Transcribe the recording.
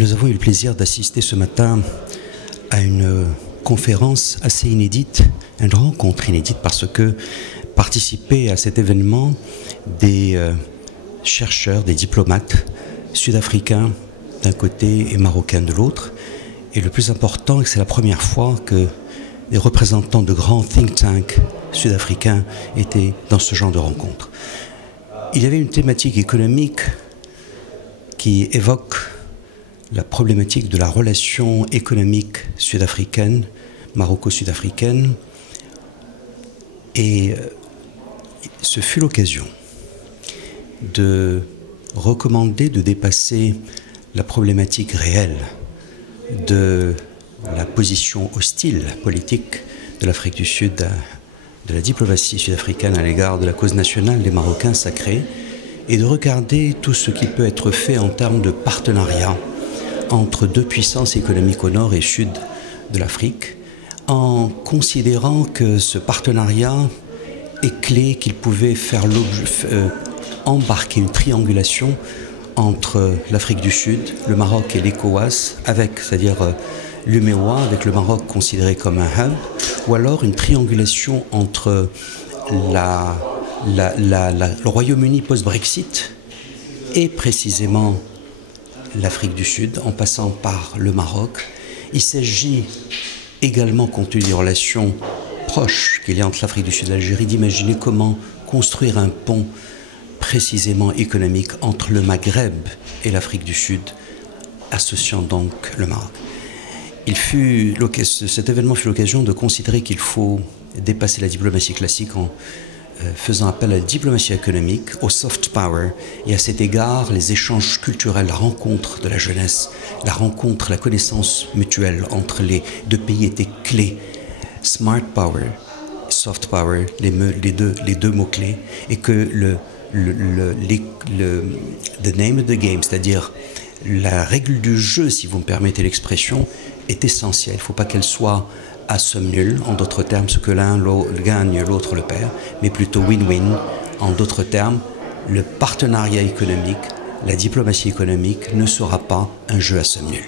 Nous avons eu le plaisir d'assister ce matin à une conférence assez inédite, une rencontre inédite, parce que participaient à cet événement des chercheurs, des diplomates sud-africains d'un côté et marocains de l'autre. Et le plus important, c'est que c'est la première fois que des représentants de grands think tanks sud-africains étaient dans ce genre de rencontre. Il y avait une thématique économique qui évoque la problématique de la relation économique sud-africaine, maroco-sud-africaine, et ce fut l'occasion de recommander de dépasser la problématique réelle de la position hostile politique de l'Afrique du Sud, de la diplomatie sud-africaine à l'égard de la cause nationale des Marocains sacrés, et de regarder tout ce qui peut être fait en termes de partenariat entre deux puissances économiques au nord et sud de l'Afrique, en considérant que ce partenariat est clé, qu'il pouvait faire embarquer une triangulation entre l'Afrique du Sud, le Maroc et l'ECOWAS, c'est-à-dire l'UMEOA, avec le Maroc considéré comme un hub, ou alors une triangulation entre le Royaume-Uni post-Brexit et précisément l'Afrique du Sud, en passant par le Maroc. Il s'agit également, compte tenu des relations proches qu'il y a entre l'Afrique du Sud et l'Algérie, d'imaginer comment construire un pont précisément économique entre le Maghreb et l'Afrique du Sud, associant donc le Maroc. Cet événement fut l'occasion de considérer qu'il faut dépasser la diplomatie classique en faisant appel à la diplomatie économique, au soft power, et à cet égard, les échanges culturels, la rencontre de la jeunesse, la rencontre, la connaissance mutuelle entre les deux pays étaient clés. Smart power, soft power, les deux mots-clés, et que the name of the game, c'est-à-dire la règle du jeu, si vous me permettez l'expression, est essentielle. Il ne faut pas qu'elle soit à somme nulle, en d'autres termes, ce que l'un gagne, l'autre le perd, mais plutôt win-win. En d'autres termes, le partenariat économique, la diplomatie économique ne sera pas un jeu à somme nulle.